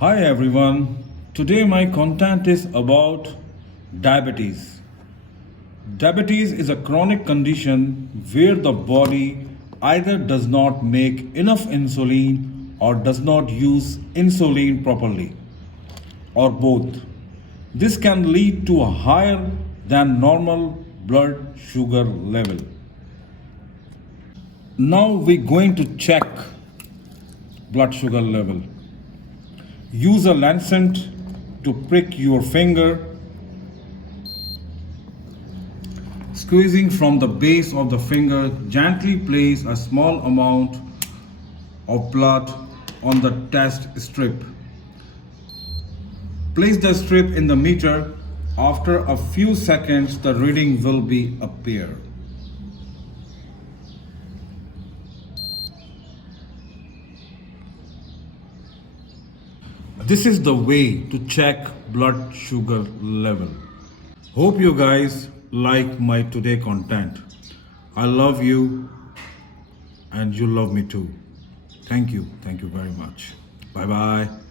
Hi everyone. Today my content is about diabetes. Diabetes is a chronic condition where the body either does not make enough insulin or does not use insulin properly, or both. This can lead to a higher than normal blood sugar level. Now we're going to check blood sugar level. Use a lancet to prick your finger, squeezing from the base of the finger. Gently place a small amount of blood on the test strip. Place the strip in the meter. After a few seconds, the reading will be appear. This is the way to check blood sugar level. Hope you guys like my today content. I love you and you love me too. Thank you. Thank you very much. Bye bye.